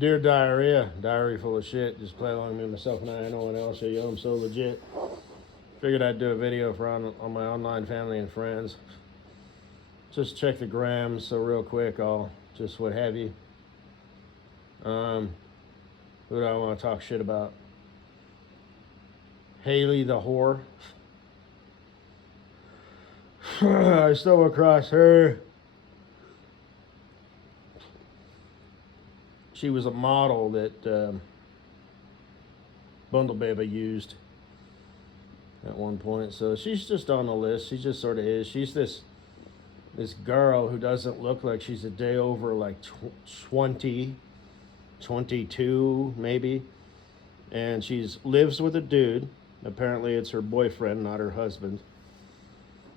Dear diarrhea, diary full of shit. Just play along with me, myself, and I. No one else. Yo, I'm so legit. Figured I'd do a video for on my online family and friends. Just check the grams. So real quick, I'll just what have you. Who do I want to talk shit about? Haley the whore. I stumbled across her. She was a model that Bundle Baby used at one point. So she's just on the list. She just sort of is. She's this girl who doesn't look like she's a day over like 20, 22 maybe. And she's lives with a dude. Apparently it's her boyfriend, not her husband.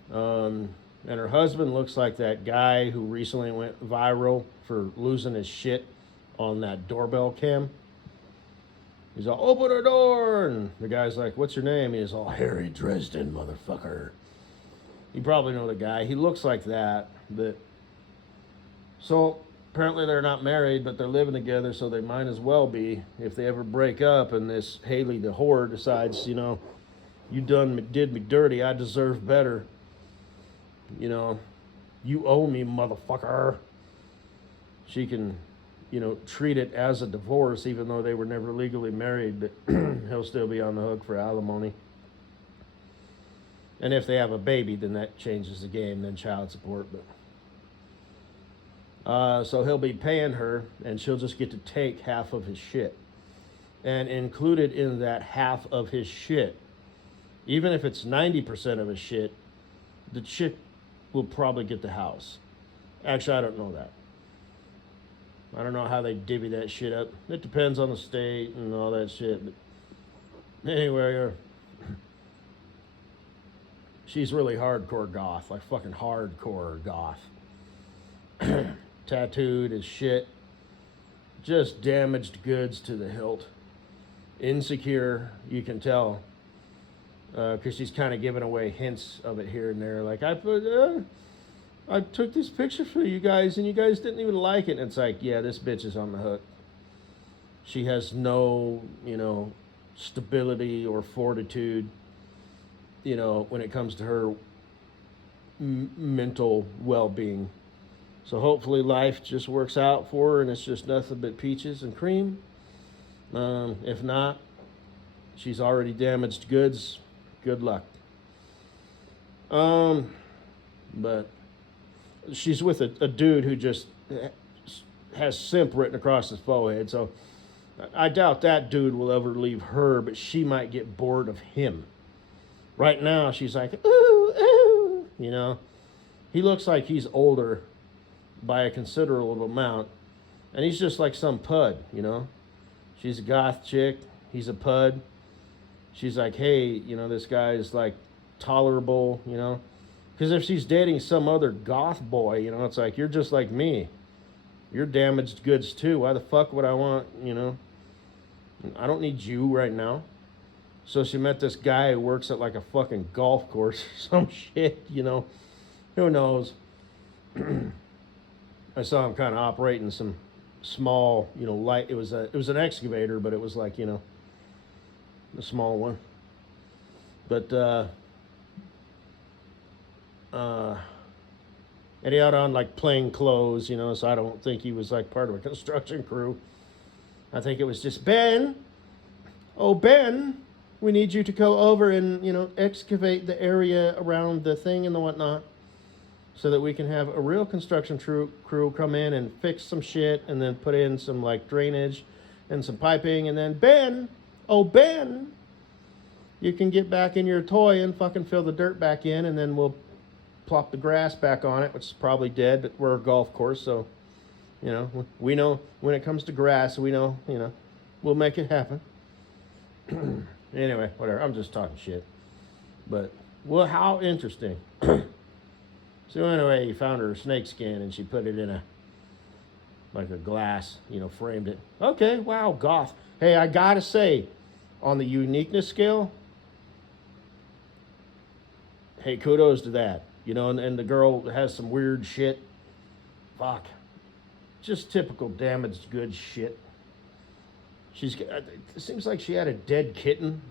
And her husband looks like that guy who recently went viral for losing his shit on that doorbell cam. He's all, open the door, and the guy's like, what's your name? He's all, Harry Dresden, motherfucker. You probably know the guy. He looks like that. So apparently they're not married, but they're living together, so they might as well be. If they ever break up and this Haley the whore decides, you know, you did me dirty, I deserve better. You know, you owe me, motherfucker. She can, you know, treat it as a divorce, even though they were never legally married, but he'll still be on the hook for alimony. And if they have a baby, then that changes the game, then child support. But so he'll be paying her, and she'll just get to take half of his shit. And included in that half of his shit, even if it's 90% of his shit, the chick will probably get the house. Actually, I don't know that. I don't know how they divvy that shit up. It depends on the state and all that shit. But anyway, she's really hardcore goth, like fucking hardcore goth. Tattooed as shit. Just damaged goods to the hilt. Insecure, you can tell. Because she's kind of giving away hints of it here and there. Like, I took this picture for you guys, and you guys didn't even like it. And it's like, yeah, this bitch is on the hook. She has no, you know, stability or fortitude, you know, when it comes to her mental well-being. So hopefully life just works out for her, and it's just nothing but peaches and cream. If not, she's already damaged goods. Good luck. But she's with a dude who just has simp written across his forehead. So I doubt that dude will ever leave her, but she might get bored of him. Right now, she's like, ooh, ooh, you know. He looks like he's older by a considerable amount, and he's just like some pud, you know. She's a goth chick. He's a pud. She's like, hey, you know, this guy is like tolerable, you know. Because if she's dating some other goth boy, you know, it's like, you're just like me. You're damaged goods too. Why the fuck would I want, you know? I don't need you right now. So she met this guy who works at like a fucking golf course or some shit, you know. Who knows? I saw him kind of operating some small, you know, light. It was an excavator, but it was like, you know, a small one. But and he had on like plain clothes, you know, so I don't think he was like part of a construction crew. I think it was just, Ben, oh Ben, we need you to go over and, you know, excavate the area around the thing and the whatnot, so that we can have a real construction crew come in and fix some shit, and then put in some like drainage and some piping, and then Ben, oh Ben, you can get back in your toy and fucking fill the dirt back in, and then we'll plop the grass back on it, which is probably dead, but we're a golf course, so, you know, we know when it comes to grass, we know, you know, we'll make it happen. Anyway, whatever, I'm just talking shit. But, well, how interesting. So anyway, he found her snake skin, and she put it in like a glass, you know, framed it. Okay, wow, goth. Hey, I gotta say, on the uniqueness scale, hey, kudos to that. You know, and the girl has some weird shit. Fuck. Just typical damaged goods shit. It seems like she had a dead kitten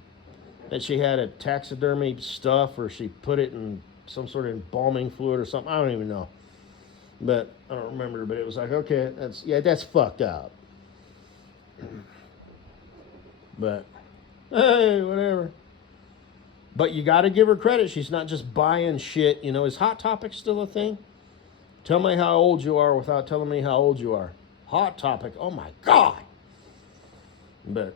that she had a taxidermy stuff, or she put it in some sort of embalming fluid or something. I don't even know, but I don't remember. But it was like, okay, that's fucked up. But hey, whatever. But you got to give her credit. She's not just buying shit. You know, is Hot Topic still a thing? Tell me how old you are without telling me how old you are. Hot Topic. Oh my God. But,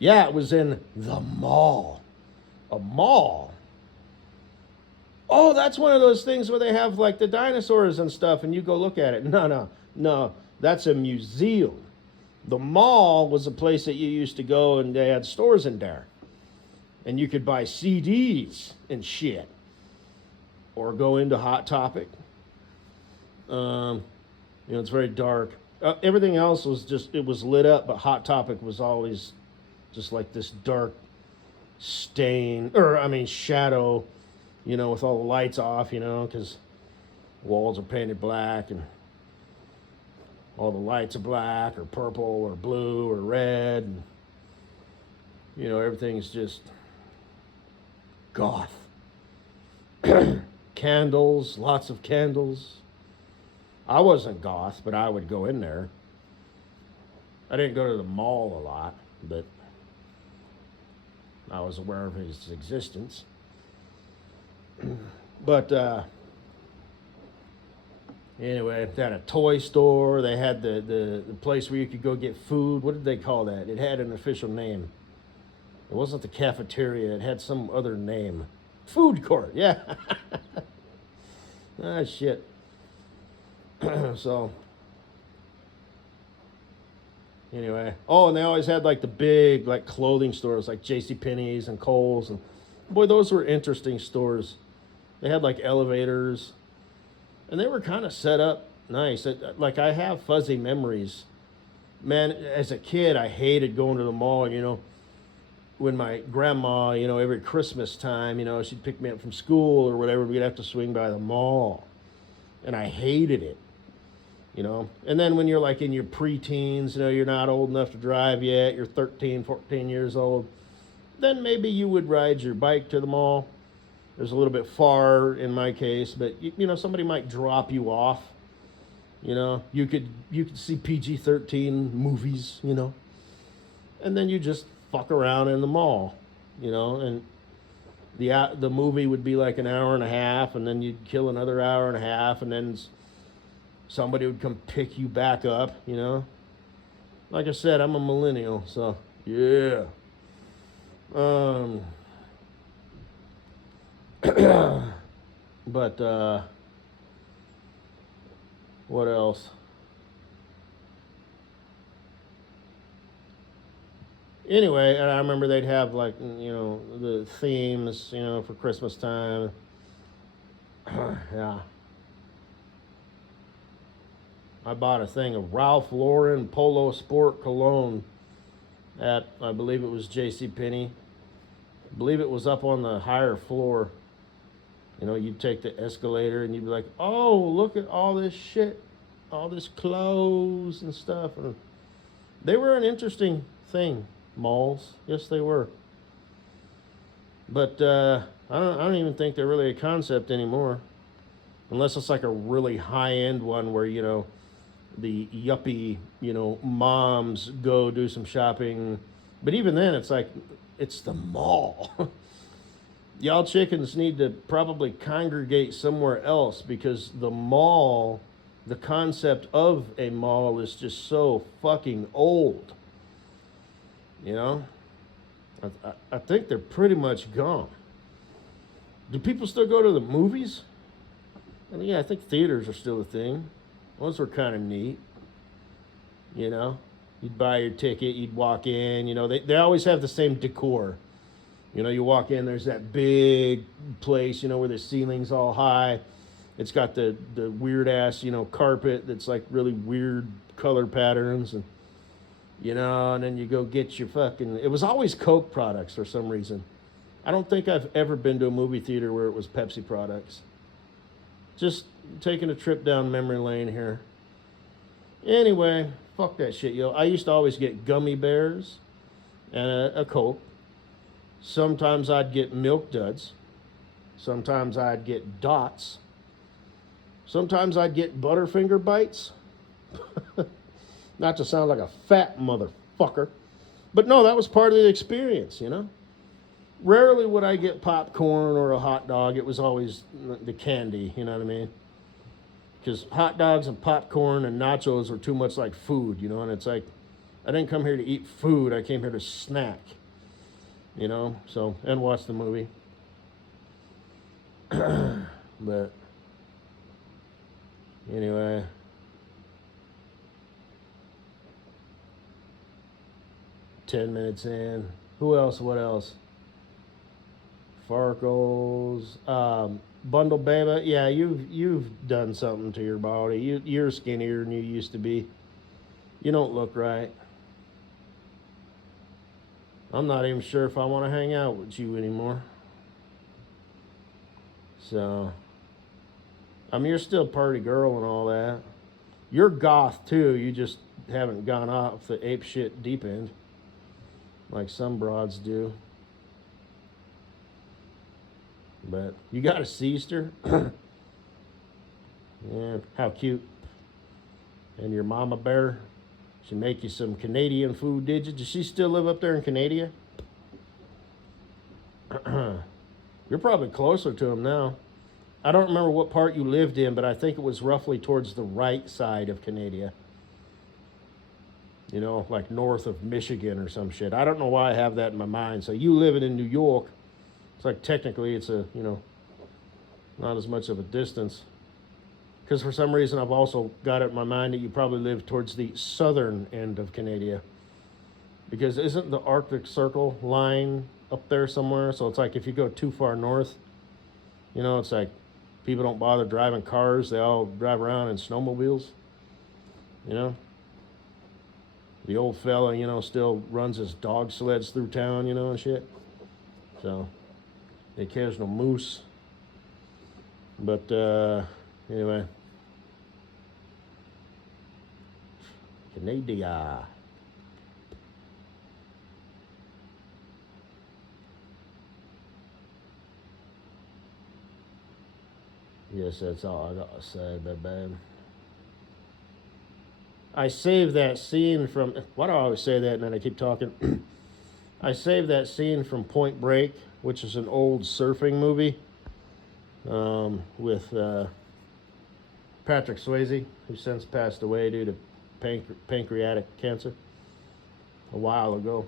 yeah, it was in the mall. A mall. Oh, that's one of those things where they have like the dinosaurs and stuff, and you go look at it. No. That's a museum. The mall was a place that you used to go, and they had stores in there. And you could buy CDs and shit. Or go into Hot Topic. It's very dark. Everything else was it was lit up, but Hot Topic was always just like this dark shadow, with all the lights off, because walls are painted black and all the lights are black or purple or blue or red. And, everything's just goth. Candles, lots of candles. I wasn't goth, but I would go in there. I didn't go to the mall a lot, but I was aware of his existence. But anyway, they had a toy store. They had the place where you could go get food. What did they call that? It had an official name. It wasn't the cafeteria. It had some other name. Food court, yeah. Ah, shit. So, anyway. Oh, and they always had like the big like clothing stores like JCPenney's and Kohl's. And boy, those were interesting stores. They had like elevators. And they were kind of set up nice. Like I have fuzzy memories. Man, as a kid, I hated going to the mall, when my grandma, every Christmas time, she'd pick me up from school or whatever, we'd have to swing by the mall. And I hated it, And then when you're like in your preteens, you're not old enough to drive yet, you're 13, 14 years old, then maybe you would ride your bike to the mall. It was a little bit far in my case, but, somebody might drop you off. You could see PG-13 movies, and then you just fuck around in the mall, and the movie would be like an hour and a half, and then you'd kill another hour and a half, and then somebody would come pick you back up, Like I said, I'm a millennial, so yeah. But what else? Anyway, and I remember they'd have like the themes for Christmas time. Yeah. I bought a thing of Ralph Lauren Polo Sport cologne at, I believe it was JCPenney. I believe it was up on the higher floor. You'd take the escalator and you'd be like, oh, look at all this shit, all this clothes and stuff. And they were an interesting thing, malls. Yes, they were. But I don't even think they're really a concept anymore. Unless it's like a really high-end one where, the yuppie, moms go do some shopping. But even then, it's like, it's the mall. Y'all chickens need to probably congregate somewhere else, because the mall, the concept of a mall is just so fucking old. I think they're pretty much gone. Do people still go to the movies? Yeah, I think theaters are still a thing. Those were kind of neat. You'd buy your ticket, you'd walk in, they always have the same decor. You walk in, there's that big place, where the ceiling's all high. It's got the weird ass, carpet that's like really weird color patterns, and and then you go get your fucking, it was always Coke products for some reason. I don't think I've ever been to a movie theater where it was Pepsi products. Just taking a trip down memory lane here. Anyway, fuck that shit, yo. I used to always get gummy bears and a Coke. Sometimes I'd get Milk Duds. Sometimes I'd get Dots. Sometimes I'd get Butterfinger Bites. Not to sound like a fat motherfucker. But no, that was part of the experience, you know? Rarely would I get popcorn or a hot dog. It was always the candy, you know what I mean? Because hot dogs and popcorn and nachos are too much like food, you know? And it's like, I didn't come here to eat food. I came here to snack, you know? So, and watch the movie. But anyway, $10 in. Who else? What else? Farkles, Bundle Baby. Yeah, you've done something to your body. You're skinnier than you used to be. You don't look right. I'm not even sure if I want to hang out with you anymore. So, I mean, you're still a party girl and all that. You're goth too. You just haven't gone off the ape shit deep end like some broads do. But you got a sister. Yeah, how cute. And your mama bear, she make you some Canadian food, did you? Does she still live up there in Canada? You're probably closer to him now. I don't remember what part you lived in, but I think it was roughly towards the right side of Canada. You know, like north of Michigan or some shit. I don't know why I have that in my mind. So you living in New York, it's like technically it's a, you know, not as much of a distance. Because for some reason I've also got it in my mind that you probably live towards the southern end of Canada. Because isn't the Arctic Circle line up there somewhere? So it's like if you go too far north, you know, it's like people don't bother driving cars. They all drive around in snowmobiles, you know. The old fella, you know, still runs his dog sleds through town, you know, and shit. So, the occasional moose. But, anyway. Canada. Yes, that's all I gotta say, baby. I saved that scene from. Why do I always say that and then I keep talking? I saved that scene from Point Break, which is an old surfing movie with Patrick Swayze, who since passed away due to pancreatic cancer a while ago.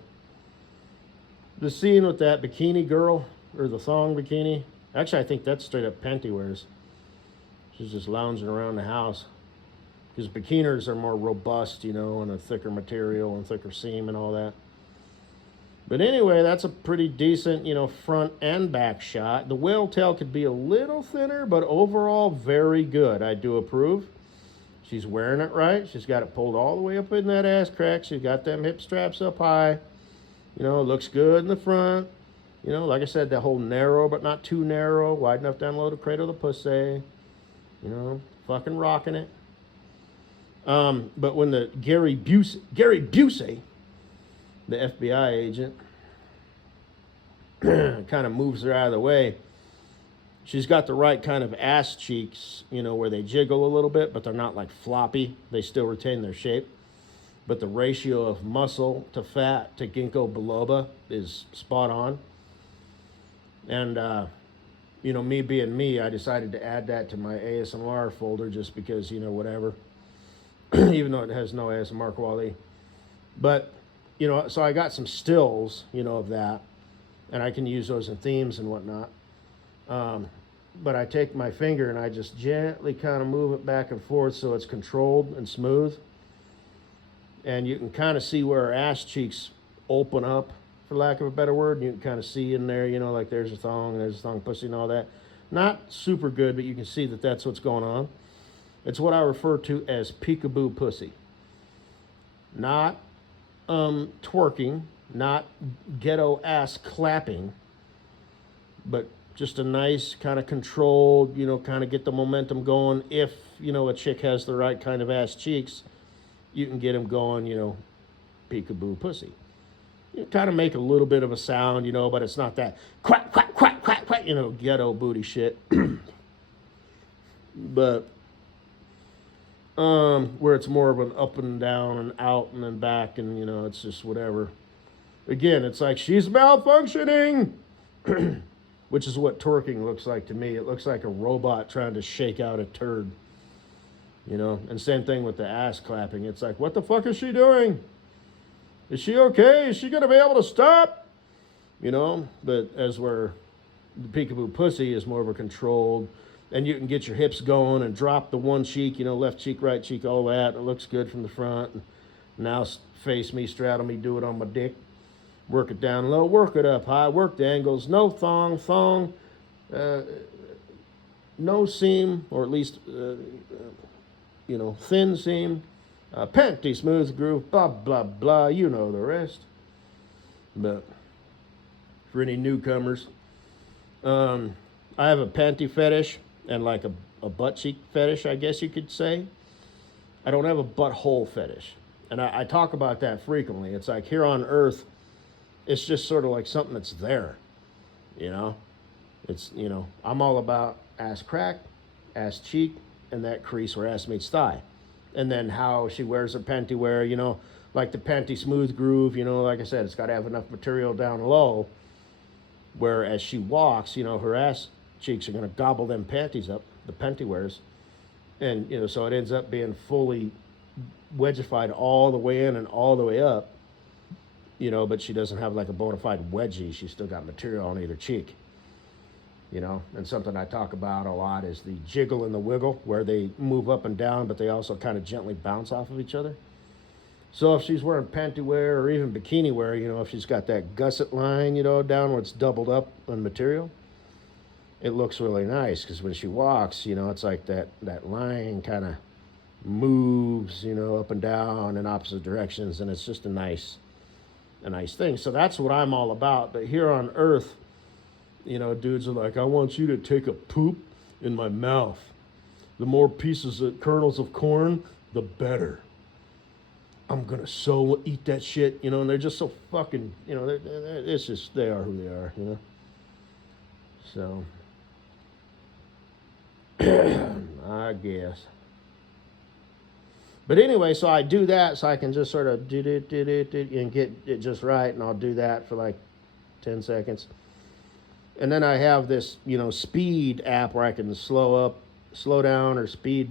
The scene with that bikini girl, or the thong bikini. Actually, I think that's straight up panty wears. She's just lounging around the house. Because bikinis are more robust, you know, and a thicker material and thicker seam and all that. But anyway, that's a pretty decent, you know, front and back shot. The whale tail could be a little thinner, but overall very good. I do approve. She's wearing it right. She's got it pulled all the way up in that ass crack. She's got them hip straps up high. You know, looks good in the front. You know, like I said, that whole narrow but not too narrow, wide enough down low to cradle the pussy. You know, fucking rocking it. But when the Gary Busey, the FBI agent, kind of moves her out of the way, she's got the right kind of ass cheeks, you know, where they jiggle a little bit, but they're not like floppy. They still retain their shape. But the ratio of muscle to fat to ginkgo biloba is spot on. And, you know, me being me, I decided to add that to my ASMR folder just because, you know, whatever. Even though it has no ASMR quality. But, you know, so I got some stills, you know, of that. And I can use those in themes and whatnot. But I take my finger and I just gently kind of move it back and forth so it's controlled and smooth. And you can kind of see where her ass cheeks open up, for lack of a better word. You can kind of see in there, you know, like there's a thong, there's a thong pussy and all that. Not super good, but you can see that that's what's going on. It's what I refer to as peekaboo pussy. Not twerking, not ghetto ass clapping, but just a nice kind of controlled, you know, kind of get the momentum going if, you know, a chick has the right kind of ass cheeks. you can get him going, peekaboo pussy. You kind of make a little bit of a sound, but it's not that quack, quack, quack, quack, quack, ghetto booty shit. But where it's more of an up and down and out and then back, and it's just whatever. Again, it's like she's malfunctioning, which is what twerking looks like to me. It looks like a robot trying to shake out a turd, And same thing with the ass clapping. It's like, what the fuck is she doing? Is she okay? Is she gonna be able to stop? But as where the peekaboo pussy is more of a controlled, and you can get your hips going and drop the one cheek, left cheek, right cheek, all that. It looks good from the front. And now face me, straddle me, do it on my dick. Work it down low, work it up high, work the angles. No thong, no seam, or at least, thin seam. Panty smooth groove, blah, blah, blah. You know the rest. But for any newcomers, I have a panty fetish and like a butt cheek fetish, I guess you could say. I don't have a butthole fetish. And I talk about that frequently. It's like here on Earth, it's just sort of like something that's there, It's, I'm all about ass crack, ass cheek, and that crease where ass meets thigh. And then how she wears her panty wear, like the panty smooth groove, like I said, it's got to have enough material down low where as she walks, her ass cheeks are going to gobble them panties up, the panty wears. And, so it ends up being fully wedgified all the way in and all the way up, but she doesn't have like a bona fide wedgie. She's still got material on either cheek. And something I talk about a lot is the jiggle and the wiggle, where they move up and down, but they also kind of gently bounce off of each other. So if she's wearing panty wear or even bikini wear, if she's got that gusset line, down where it's doubled up on material, it looks really nice because when she walks, it's like that line kind of moves, up and down in opposite directions, and it's just a nice thing. So that's what I'm all about. But here on Earth, dudes are like, I want you to take a poop in my mouth. The more pieces of kernels of corn, the better. I'm gonna so eat that shit, and they're just so fucking, it's just, they are who they are, So, I guess. But anyway, so I do that so I can just sort of do and get it just right, and I'll do that for like 10 seconds. And then I have this, speed app where I can slow down, or speed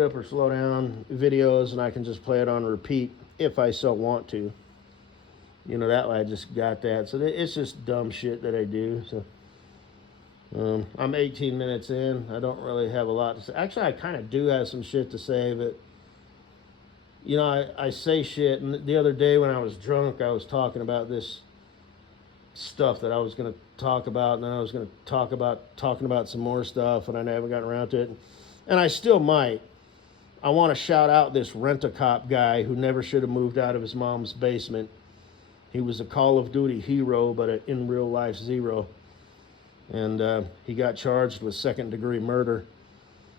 up or slow down videos, and I can just play it on repeat if I so want to. That way I just got that. So it's just dumb shit that I do. So I'm 18 minutes in. I don't really have a lot to say. Actually, I kind of do have some shit to say, but I say shit. And the other day when I was drunk, I was talking about this stuff that I was going to talk about, and then I was going to talking about some more stuff, and I haven't gotten around to it. And I still might. I want to shout out this rent-a-cop guy who never should have moved out of his mom's basement. He was a Call of Duty hero, but in real life, zero. And he got charged with second-degree murder.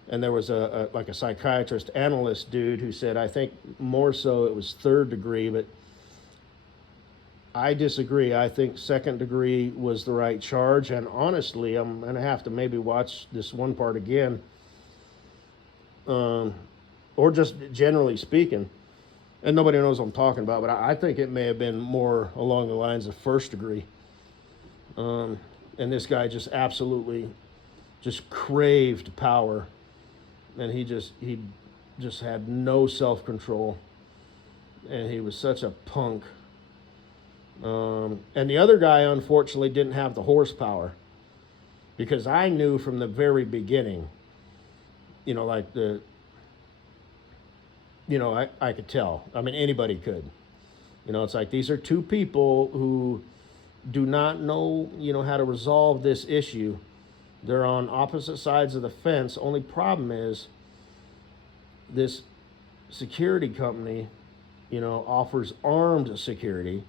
And there was a psychiatrist analyst dude who said, I think more so it was third degree, but I disagree. I think second degree was the right charge. And honestly, I'm going to have to maybe watch this one part again. Or just generally speaking. And nobody knows what I'm talking about, but I think it may have been more along the lines of first degree. And this guy just absolutely just craved power. And he just had no self-control. And he was such a punk. And the other guy, unfortunately, didn't have the horsepower. Because I knew from the very beginning, I could tell. I mean, anybody could. It's like these are two people who do not know, how to resolve this issue. They're on opposite sides of the fence. Only problem is this security company, offers armed security.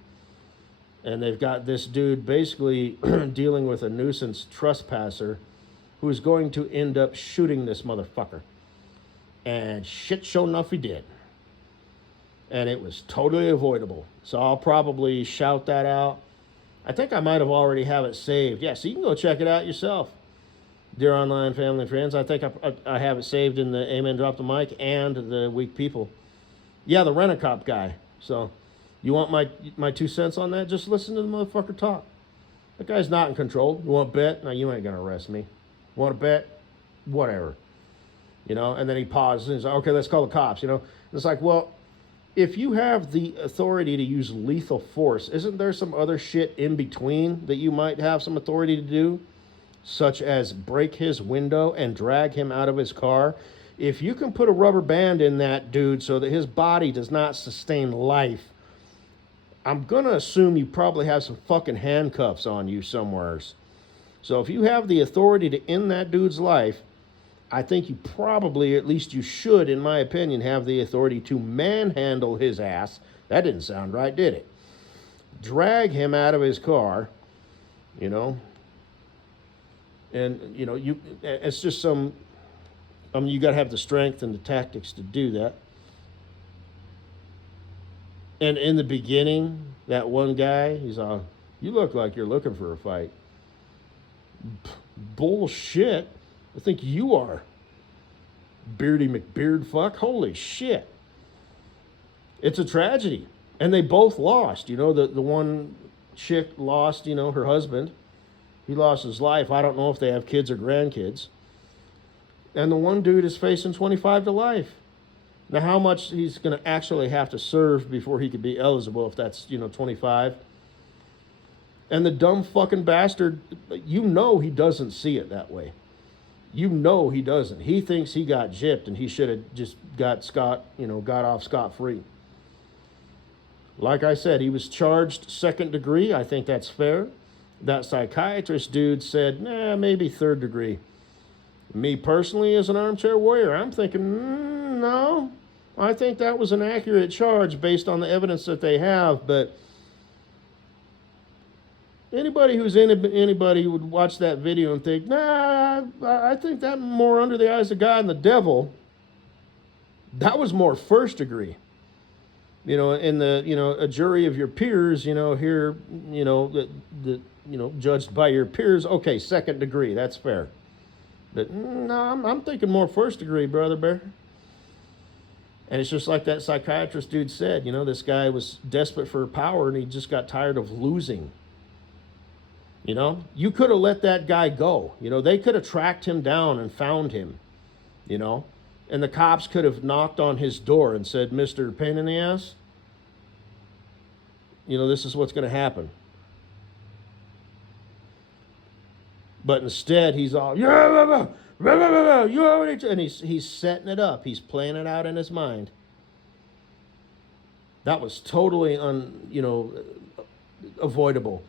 And they've got this dude basically dealing with a nuisance trespasser who's going to end up shooting this motherfucker. And shit, sure enough, he did. And it was totally avoidable. So I'll probably shout that out. I think I might have already have it saved. Yeah, so you can go check it out yourself. Dear online family and friends, I think I have it saved in the Amen Drop the Mic and the Weak People. Yeah, the Rent-A-Cop guy. So you want my 2 cents on that? Just listen to the motherfucker talk. That guy's not in control. You want to bet? No, you ain't going to arrest me. Want to bet? Whatever. And then he pauses and he's like, okay, let's call the cops. It's like, well, if you have the authority to use lethal force, isn't there some other shit in between that you might have some authority to do? Such as break his window and drag him out of his car. If you can put a rubber band in that dude so that his body does not sustain life, I'm going to assume you probably have some fucking handcuffs on you somewheres. So if you have the authority to end that dude's life, I think you probably, at least you should, in my opinion, have the authority to manhandle his ass. That didn't sound right, did it? Drag him out of his car, and it's just you got to have the strength and the tactics to do that. And in the beginning, that one guy, he's all, you look like you're looking for a fight. Bullshit. I think you are. Beardy McBeard fuck. Holy shit. It's a tragedy. And they both lost. The one chick lost, her husband. He lost his life. I don't know if they have kids or grandkids. And the one dude is facing 25 to life. Now, how much he's going to actually have to serve before he could be eligible, if that's, 25. And the dumb fucking bastard, he doesn't see it that way. He doesn't. He thinks he got gypped and he should have just got off scot-free. Like I said, he was charged second degree. I think that's fair. That psychiatrist dude said, maybe third degree. Me personally, as an armchair warrior, I'm thinking, no. I think that was an accurate charge based on the evidence that they have, but anybody would watch that video and think, I think that more under the eyes of God and the devil. That was more first degree. In a jury of your peers, here, judged by your peers, okay, second degree, that's fair. But no, I'm thinking more first degree, Brother Bear. And it's just like that psychiatrist dude said, this guy was desperate for power and he just got tired of losing. You could have let that guy go. They could have tracked him down and found him, and the cops could have knocked on his door and said, Mr. Pain in the Ass, this is what's going to happen. But instead, he's all, and he's setting it up. He's playing it out in his mind. That was totally avoidable.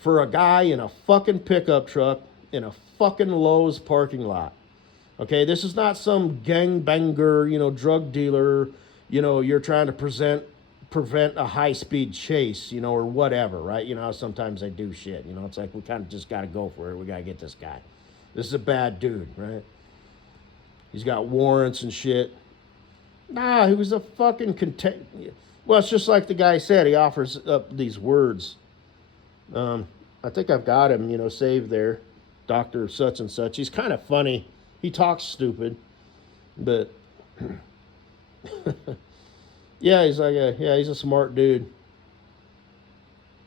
For a guy in a fucking pickup truck in a fucking Lowe's parking lot. Okay, this is not some gangbanger, drug dealer, you're trying to prevent a high-speed chase, or whatever, right? Sometimes they do shit, it's like we kind of just got to go for it. We got to get this guy. This is a bad dude, right? He's got warrants and shit. Nah, he was a fucking Well, it's just like the guy said. He offers up these words. I think I've got him, saved there. Dr. Such and Such. He's kind of funny. He talks stupid. But, yeah, he's he's a smart dude.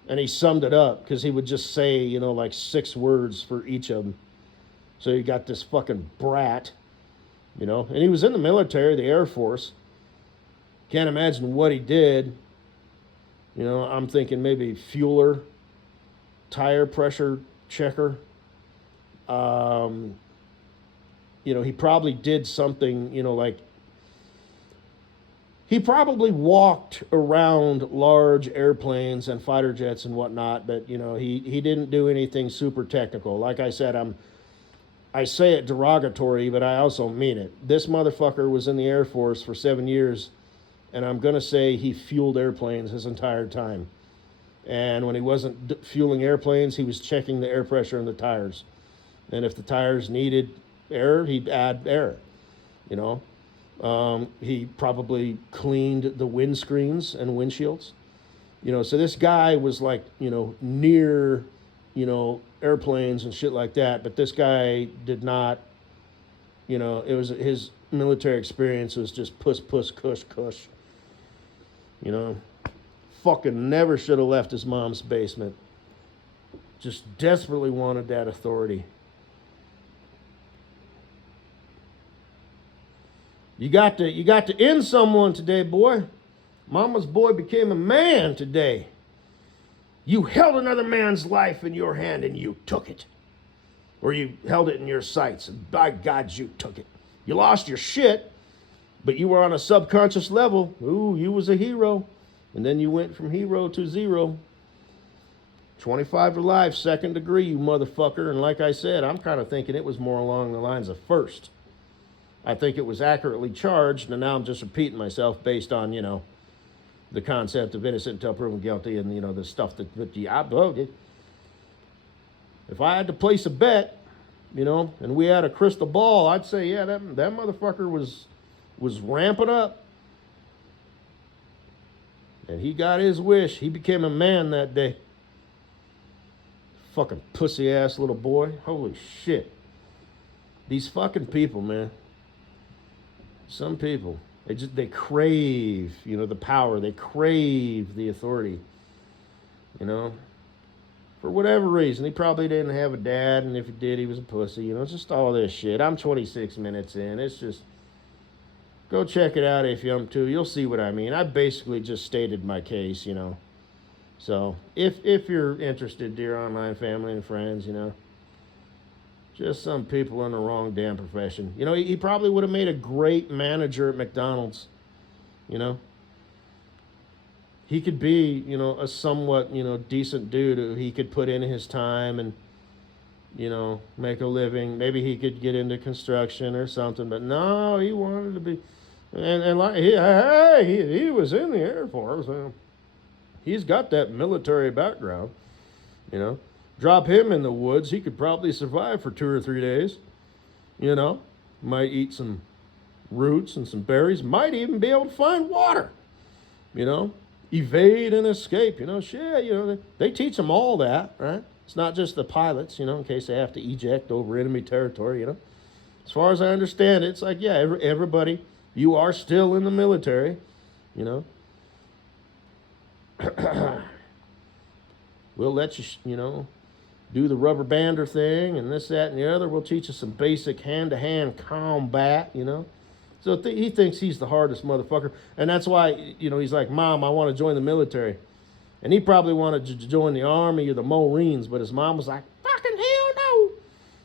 And he summed it up because he would just say, like 6 words for each of them. So you got this fucking brat, and he was in the military, the Air Force. Can't imagine what he did. I'm thinking maybe fueler, tire pressure checker. He probably did something, like he probably walked around large airplanes and fighter jets and whatnot, but he didn't do anything super technical. Like I said, I say it derogatory, but I also mean it. This motherfucker was in the Air Force for 7 years, and I'm going to say he fueled airplanes his entire time. And when he wasn't fueling airplanes, he was checking the air pressure in the tires. And if the tires needed air, he'd add air, He probably cleaned the windscreens and windshields. So this guy was like, near, airplanes and shit like that. But this guy did not, it was his military experience was just puss, puss, cush, cush. You know, fucking never should have left his mom's basement. Just desperately wanted that authority. You got to end someone today, boy. Mama's boy became a man today. You held another man's life in your hand and you took it. Or you held it in your sights and by God you took it. You lost your shit, but you were on a subconscious level. Ooh, you was a hero. And then you went from hero to zero. 25 to life, second degree, you motherfucker. And like I said, I'm kind of thinking it was more along the lines of first. I think it was accurately charged, and now I'm just repeating myself based on, the concept of innocent until proven guilty and, the stuff that the uploaded. If I had to place a bet, and we had a crystal ball, I'd say, yeah, that motherfucker was ramping up. And he got his wish. He became a man that day. Fucking pussy ass little boy. Holy shit. These fucking people, man. Some people, they crave, the power. They crave the authority. For whatever reason. He probably didn't have a dad, and if he did, he was a pussy. It's just all this shit. I'm 26 minutes in. It's just, go check it out if you want to. You'll see what I mean. I basically just stated my case, So, if you're interested, dear online family and friends, just some people in the wrong damn profession. He probably would have made a great manager at McDonald's. He could be, a somewhat, decent dude who he could put in his time and, make a living. Maybe he could get into construction or something. But no, he wanted to be, and like he was in the Air Force. He's got that military background. Drop him in the woods, he could probably survive for 2 or 3 days. Might eat some roots and some berries. Might even be able to find water. Evade and escape. Shit. They teach them all that, right? It's not just the pilots. In case they have to eject over enemy territory. As far as I understand it, it's like, yeah, everybody. You are still in the military. We'll let you, do the rubber bander thing and this, that, and the other. We'll teach you some basic hand-to-hand combat, So he thinks he's the hardest motherfucker. And that's why, he's like, Mom, I want to join the military. And he probably wanted to join the Army or the Marines, but his mom was like, fucking hell no.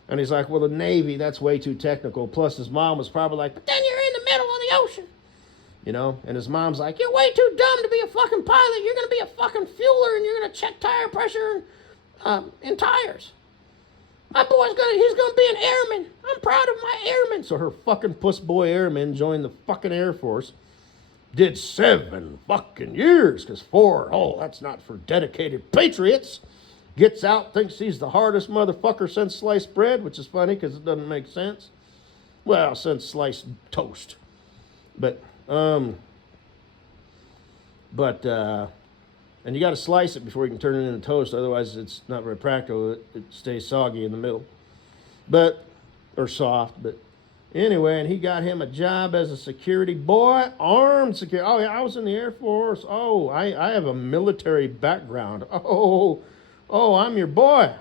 And he's like, well, the Navy, that's way too technical. Plus his mom was probably like, but then you're in the middle of the ocean. And his mom's like, you're way too dumb to be a fucking pilot. You're going to be a fucking fueler and you're going to check tire pressure and tires. My boy's he's going to be an airman. I'm proud of my airman. So her fucking puss boy airman joined the fucking Air Force. Did 7 fucking years. Because 4, that's not for dedicated patriots. Gets out, thinks he's the hardest motherfucker since sliced bread, which is funny because it doesn't make sense. Well, since sliced toast. And you got to slice it before you can turn it into toast. Otherwise, it's not very practical. It stays soggy in the middle, or soft. But anyway, and he got him a job as a security boy, armed security. Oh, yeah, I was in the Air Force. Oh, I have a military background. Oh, I'm your boy.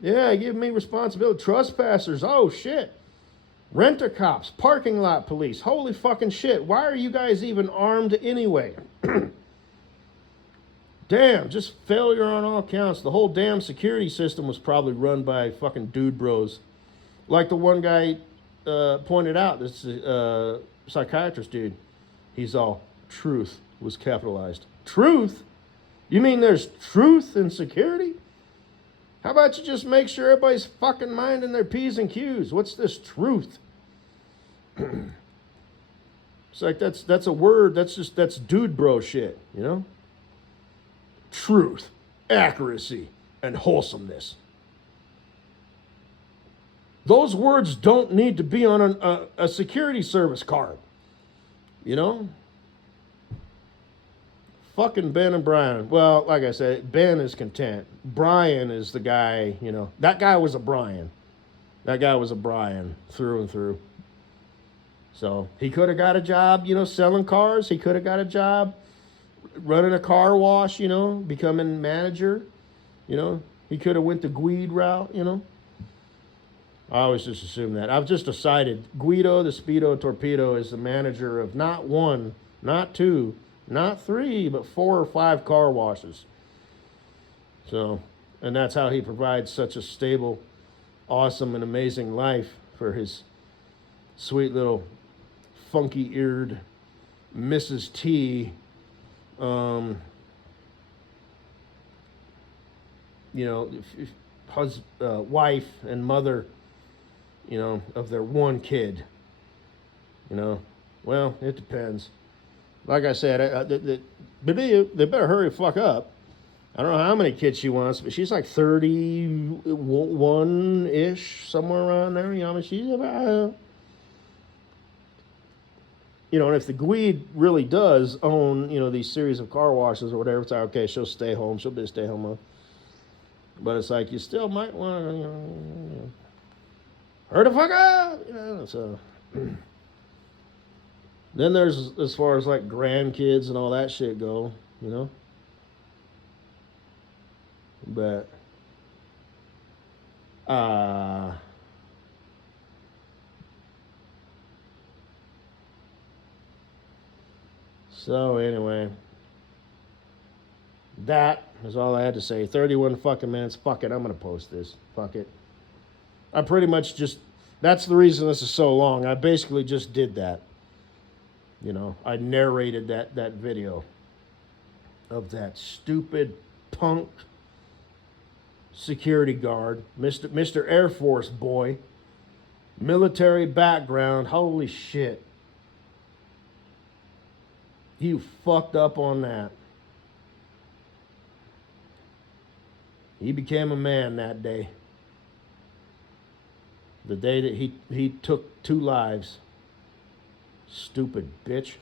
Yeah, give me responsibility. Trespassers. Oh, shit. Rent-a-cops, parking lot police. Holy fucking shit. Why are you guys even armed anyway? Damn, just failure on all counts. The whole damn security system was probably run by fucking dude bros. Like the one guy pointed out, this psychiatrist dude. He's all, truth was capitalized. Truth? You mean there's truth in security? How about you just make sure everybody's fucking minding their P's and Q's? What's this truth? It's like that's a word, that's dude bro shit, Truth, accuracy, and wholesomeness. Those words don't need to be on a security service card. You know? Fucking Ben and Brian. Well, like I said, Ben is content. Brian is the guy, you know. That guy was a Brian. That guy was a Brian through and through. So he could have got a job, you know, selling cars. He could have got a job running a car wash, you know, becoming manager. You know, he could have went the Guide route, you know. I always just assume that. I've just decided Guido, the Speedo Torpedo, is the manager of not one, not two, not three, but 4 or 5 car washes. So, and that's how he provides such a stable, awesome, and amazing life for his sweet little funky-eared Mrs. T. Um, you know, wife and mother, you know, of their one kid. You know, well, it depends. Like I said, they better hurry the fuck up. I don't know how many kids she wants, but she's like 31 ish, somewhere around there. You know, I mean, she's about. You know, and if the Guide really does own, you know, these series of car washes or whatever, it's like, okay, she'll stay home. She'll be a stay home mom. But it's like, you still might want to, you know, hurry the fuck up, you know, so. Then there's, as far as like grandkids and all that shit go, you know. But, so anyway, that is all I had to say. 31 fucking minutes. Fuck it, I'm gonna post this. Fuck it. I pretty much just, that's the reason this is so long. I basically just did that. You know, I narrated that video of that stupid punk security guard, Mr. Air Force boy, military background. Holy shit. You fucked up on that. He became a man that day. The day that he took 2 lives. Stupid bitch.